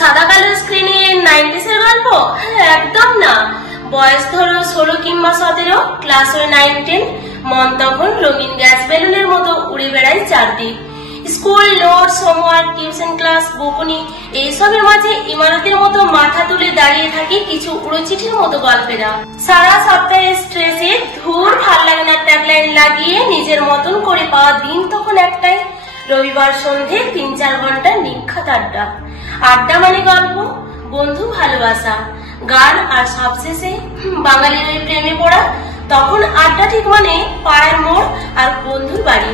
সাদা কালো স্ক্রিনে 90s এর গল্প? একদম না। বয়স ধরো 16 কিংবা 17, ক্লাস ওই 9-10, মন তখন রঙিন গ্যাস বেলুনের মতো উড়ে বেড়ায় চারদিক। School, notes, homework, tuition class, বকুনি, এইসবের মাঝে ইমারতের মতো মাথা তুলে দাঁড়িয়ে থাকে কিছু উড়োচিঠির মতো গল্পেরা। সারা সপ্তাহে স্ট্রেসে ধুর ভাল লাগে না ট্যাগলাইন লাগিয়ে নিজের মতন করে পাওয়া দিন তখন একটাই, রবিবার সন্ধে 3-4 ঘন্টা নিখাত আড্ডা। আড্ডা মানে গল্প, বন্ধু, ভালোবাসা, গান, আর সবশেষে বাঙালির ওই প্রেমে পড়া। তখন আড্ডা ঠিক মানে পাড়ার মোড় আর বন্ধুর বাড়ি।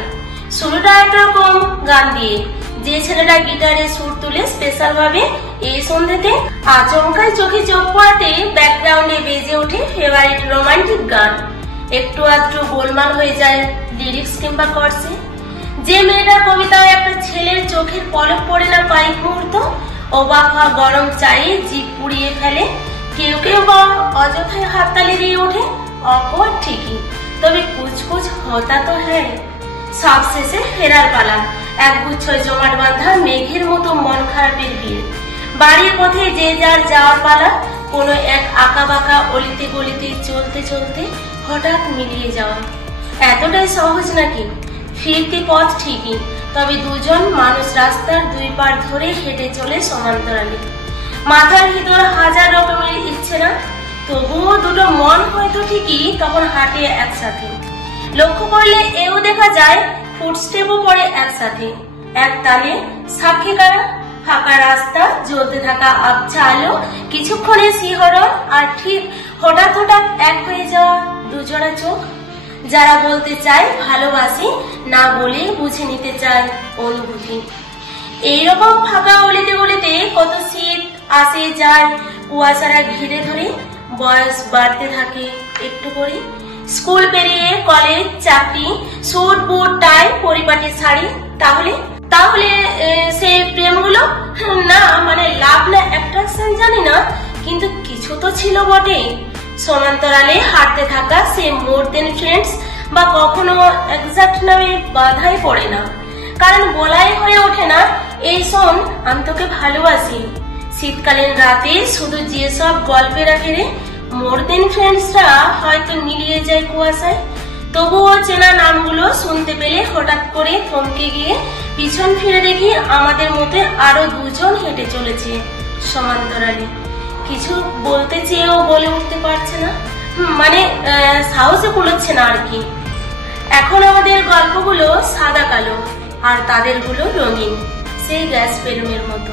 শুরুটা একরকম গান দিয়ে, যে ছেলেটা গিটারে সুর তুলে স্পেশাল ভাবে এই সন্ধ্যেতে আচমকায় চোখে চোখ পড়াতে ব্যাকগ্রাউন্ডে বেজে ওঠে ফেভারিট রোমান্টিক গান। একটু আধটু গোলমাল হয়ে যায় লিরিক্স কিংবা কর্সে। যে মেয়েটার কবিতায় একটা ছেলের চোখের পলক পড়ে না কয়েক মুহূর্ত, অবাক হওয়া গরম চায়ে জিভ পুড়িয়ে ফেলে। কেউ কেউ বা অযথায় হাততালি দিয়ে ওঠে, অকওয়ার্ড ঠিকই, তবে কুছ কুছ হতা তো হ্যাঁ। সবশেষে ফেরার পালা, একগুচ্ছ জমাট বাঁধা মেঘের মতো মন খারাপের ভিড়। বাড়ির পথে যে যার যাওয়ার পালা, কোনো এক আঁকা বাঁকা অলিতে গলিতে চলতে চলতে হঠাৎ মিলিয়ে যাওয়া। এতটাই সহজ নাকি? ফিরতি পথ ঠিকই, তবে দুজন মানুষ রাস্তার দুই পার ধরে হেঁটে চলে সমান্তরালে। মাথার ভিতর হাজার রকমের ইচ্ছে না, তবুও দুটো মন হয়তো ঠিকই তখন হাঁটে একসাথে। লক্ষ্য করলে এও দেখা যায় ফুটস্টেপও পড়ে একসাথে, এক তালে। সাক্ষী কারা? ফাঁকা রাস্তা, জ্বলতে থাকা আবছা আলো, কিছুক্ষণের শিহরণ, আর ঠিক হঠাৎ হঠাৎ এক হয়ে যাওয়া দুজোড়া চোখ। যারা বলতে চায় ভালোবাসি, না বলে বুঝে নিতে চায় অনুভূতি। এইরকম ফাঁকা অলিতে গলিতে কত শীত আসে যায়, কুয়াশারা ঘিরে ধরে। বয়স বাড়তে থাকে একটু করে, স্কুল পেরিয়ে কলেজ, চাকরি, স্যুট বুট টাই, পরিপাটি শাড়ি। তাহলে তাহলে সে প্রেমগুলো না মানে লাভ না অ্যাট্রাকশন জানি না, কিন্তু কিছু তো ছিল বটে। সমান্তরালে হাঁটতে থাকা সে মোর দেন ফ্রেন্ডস বা কখনো এক্সাক্ট নামে বাধাই পড়ে না, কারণ বলাই হয়ে ওঠে না এই শোন আমি তোকে ভালোবাসি। শীতকালীন রাতে শুধু যেসব গল্পেরা ঘেরে মোর দেন ফ্রেন্ডসরা হয়তো মিলিয়ে যায় কুয়াশায়, তবুও চেনা নামগুলো শুনতে পেলে হঠাৎ করে থমকে গিয়ে পিছন ফিরে দেখি আমাদের মধ্যে আরো দুজন হেঁটে চলেছে সমান্তরালে। কিছু বলতে চেয়েও বলে উঠতে পারছে না, মানে সাহসে কুলোচ্ছে না আর কি। এখন আমাদের গল্পগুলো সাদা কালো, আর তাদের গুলো রঙিন, সেই গ্যাস বেলুনের মতো।